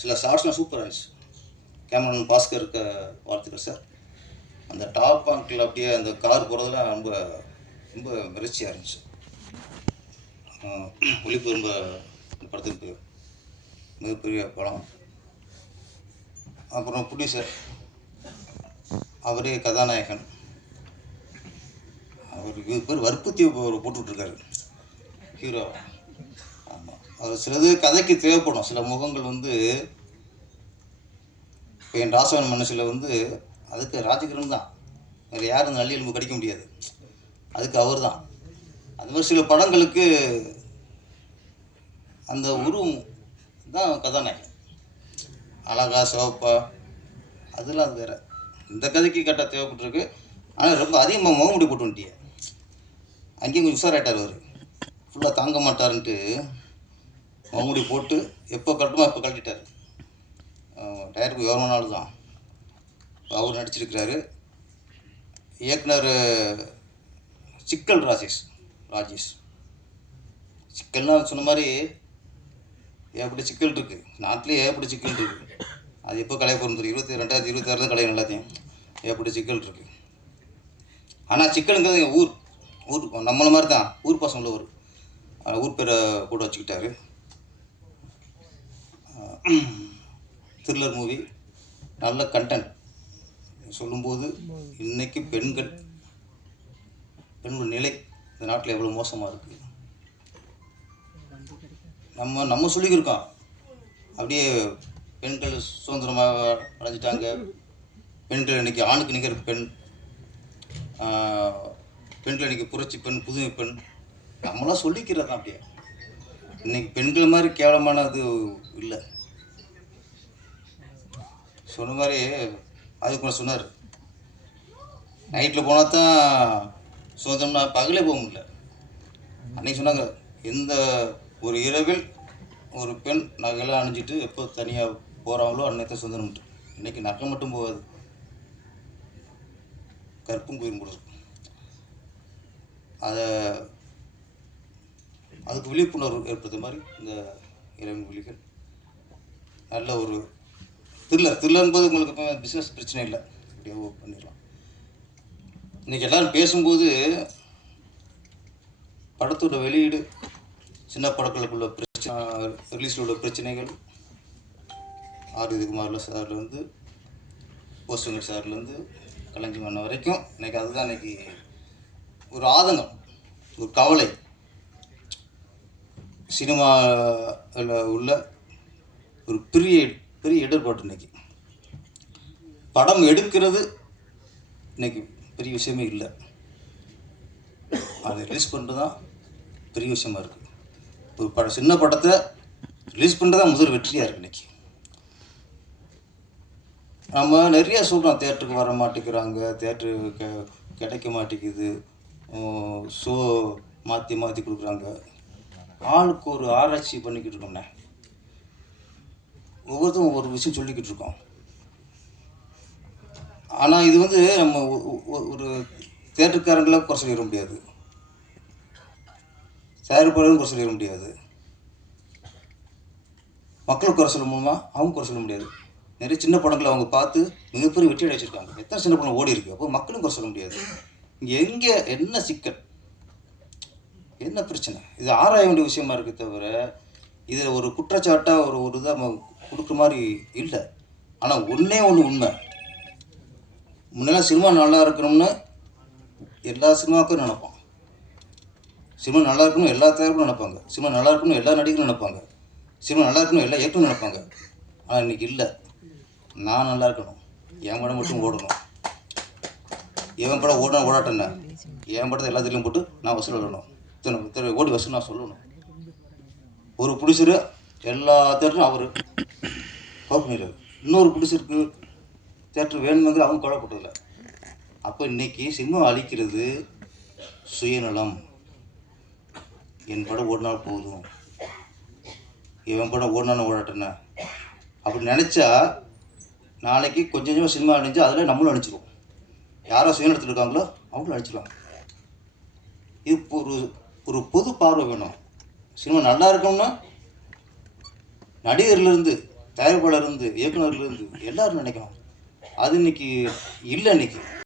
சில ஷார்ட்ஸ்லாம் சூப்பராக இருந்துச்சு. கேமராமேன் பாஸ்கருக்கு வாழ்த்துக்கள் சார். அந்த டாப் பாங்கில் அப்படியே அந்த கார் போகிறதுலாம் ரொம்ப ரொம்ப மிரட்சியாக இருந்துச்சு. ஒளிப்பு ரொம்ப இந்த படத்துக்கு மிகப்பெரிய படம். அப்புறம் ப்ரொடியூசர் அவரே கதாநாயகன். அவருக்கு பேர் வற்புத்தி போட்டுட்ருக்காரு. ஹீரோ. சிலது கதைக்கு தேவைப்படும். சில முகங்கள் வந்து இப்போ என் ராசவன் மனசில் வந்து அதுக்கு ராஜகிரண் தான். வேறு யாரும் அந்த நல்லி எலும்பு கடிக்க முடியாது. அதுக்கு அவர் தான். அது மாதிரி சில படங்களுக்கு அந்த உருவம் தான் கதாநாயகன். அழகா சிவப்பா அதெல்லாம் அது வேற. இந்த கதைக்கு கரெக்டாக தேவைப்பட்டிருக்கு. ஆனால் ரொம்ப அதிகமாக முகமுடி போட்டு வந்துட்டியே. அங்கேயும் கொஞ்சம் உஷாராயிட்டார் அவர். ஃபுல்லாக தாங்க மாட்டாருன்ட்டு முகமுடி போட்டு எப்போ கட்டணுமோ அப்போ கழட்டிட்டார். டயருக்கு எவ்வளோ நாள் தான். அவர் நடிச்சிருக்கிறாரு. இயக்குனர் சிக்கல் ராஜேஷ் ராஜேஷ். சிக்கல்னா சொன்ன மாதிரி ஏகப்பட்ட சிக்கல் இருக்குது நாட்டிலே ஏகப்பட்ட சிக்கல் இருக்குது அது எப்போ கலைய போகிறது இருபத்தி ரெண்டாயிரத்தி இருபத்தாறு தான் கலையும் எல்லாத்தையும் ஏகப்பட்ட சிக்கல் இருக்குது ஆனால் சிக்கலுங்கிறது ஊர். ஊர் நம்மள மாதிரி தான். ஊர் பசங்க உள்ளவர் ஊர் பேரை கூட வச்சுக்கிட்டாரு. த்ரில்லர் மூவி நல்ல கண்டென்ட் சொல்லும்போது இன்றைக்கி பெண்கள் பெண்கள் நிலை இந்த நாட்டில் எவ்வளோ மோசமாக இருக்குது நம்ம நம்ம சொல்லிக்கிருக்கோம். அப்படியே பெண்கள் சுதந்திரமாக அடைஞ்சிட்டாங்க. பெண்கள் இன்றைக்கி ஆணுக்கு நிகர் பெண் பெண்கள் இன்னைக்கு புரட்சி பெண் புதுமை பெண். நம்மளாம் சொல்லிக்கிறது தான் அப்படியே. இன்றைக்கி பெண்கள் மாதிரி கேவலமானது இல்லை. சொன்ன மாதிரி அதுக்கு கூட சொன்னார். நைட்டில் போனால் தான் சுதந்திரம்னா பகலே போக முடியல. அன்னைக்கு சொன்னாங்க எந்த ஒரு இரவில் ஒரு பெண் நகையெல்லாம் அணிஞ்சிட்டு எப்போ தனியாக போகிறாங்களோ அன்னைக்கு தான் சுதந்திரம் இன்றைக்கி நகை மட்டும் போகாது. கற்பும் போயிரும் கூட இருக்கும். அதை அதுக்கு விழிப்புணர்வு ஏற்படுத்த மாதிரி இந்த இறைவன் விழிகள் நல்ல ஒரு த்ரில்லர் த்ரில்லரும்போது உங்களுக்கு பிஸ்னஸ் பிரச்சனை இல்லை. அப்படியே பண்ணிடலாம். இன்றைக்கி எல்லோரும் பேசும்போது படத்தோட வெளியீடு சின்ன படங்களுக்குள்ள பிரச்சனை ரிலீஸில் உள்ள பிரச்சனைகள் ஆர் இதுகுமாரில் சார்லேருந்து போஸ்டங்கர் சார்லேருந்து கலைஞர் மன்ன வரைக்கும் இன்றைக்கி அதுதான் இன்றைக்கி ஒரு ஆதங்கம் ஒரு கவலை. சினிமாவில் உள்ள ஒரு பீரியட் பெரிய இடர்பாடு இன்னைக்கு. படம் எடுக்கிறது இன்னைக்கு பெரிய விஷயமே இல்லை. அதை ரிலீஸ் பண்ணுறது தான் பெரிய விஷயமா இருக்குது ஒரு படம் சின்ன படத்தை ரிலீஸ் பண்ணுறது தான் முதல் வெற்றியாக இருக்குது இன்னைக்கு. நம்ம நிறைய சொல்கிறோம் தேட்டருக்கு வர மாட்டேங்கிறாங்க தேட்ரு க கிடைக்க மாட்டேங்குது. ஷோ மாற்றி மாற்றி கொடுக்குறாங்க. ஆளுக்கு ஒரு ஆராய்ச்சி பண்ணிக்கிட்டு இருக்கோம்ண்ணே. ஒவ்வொருத்தரும் ஒவ்வொரு விஷயம் சொல்லிக்கிட்டு இருக்கோம். ஆனால் இது வந்து நம்ம ஒரு தேட்டருக்காரங்களாக குறை சொல்லிட முடியாது. தயாரிப்பாளரும் குறை சொல்லிட முடியாது. மக்கள் குறை சொல்ல முடியுமா அவங்க குறை சொல்ல முடியாது. நிறைய சின்ன படங்களை அவங்க பார்த்து மிகப்பெரிய வெற்றி அடைச்சிருக்காங்க எத்தனை சின்ன படம் ஓடி இருக்கு? அப்போ மக்களும் குறை சொல்ல முடியாது. இங்கே எங்கே என்ன சிக்கல்? என்ன பிரச்சனை? இது ஆராய வேண்டிய விஷயமா இருக்கே தவிர இதில் ஒரு குற்றச்சாட்டாக ஒரு ஒரு இதாக கொடுக்குற மாதிரி இல்லை. ஆனால் ஒன்றே ஒன்று உண்மை. முன்னெல்லாம் சினிமா நல்லா இருக்கணும்னு எல்லா சினிமாவுக்கும் நினைப்போம் சினிமா நல்லா இருக்கணும் எல்லா தயாரிப்பும் நினைப்பாங்க. சினிமா நல்லா இருக்கணும் எல்லா நடிகரும் நினைப்பாங்க. சினிமா நல்லா இருக்கணும் எல்லா இயக்கமும் நினைப்பாங்க. ஆனால் இன்னைக்கு இல்லை. நான் நல்லா இருக்கணும். என் படம் மட்டும் ஓடணும். என் படம் ஓடணும் ஓடாட்டேன்ன என் படத்தை எல்லாத்துலேயும் போட்டு நான் வசூல் வரணும் இத்தனை இத்தனை ஓடி வசூல் நான் சொல்லணும். ஒரு புடிசரு எல்லா தேட்டரும் அவர் கவர் பண்ணிடுறாரு இன்னொரு புடிசருக்கு தேட்டர் வேணுங்கிற அவங்க கொல்லப்பட்டதில்லை அப்போ இன்னைக்கு சினிமா அழிக்கிறது சுயநலம். என் படம் ஓடினால் போதும். இவன் படம் ஓடினான்னு ஓடட்டேன்னு அப்படி நினச்சா நாளைக்கு கொஞ்சம் கொஞ்சமாக சினிமா அணிஞ்சு அதில் நம்மளும் அணிச்சிருவோம் யாரோ சுயநலத்தில் இருக்காங்களோ அவங்களும் அடிச்சிருவாங்க இது இப்போ ஒரு ஒரு பொது பார்வை வேணும். சினிமா நல்லா இருக்கணும்னா நடிகர்லேருந்து தயாரிப்பாளர்லேருந்து இயக்குனர்லேருந்து எல்லோரும் எல்லாரும் நினைக்கணும். அது இன்னைக்கு இல்லை இன்னைக்கு.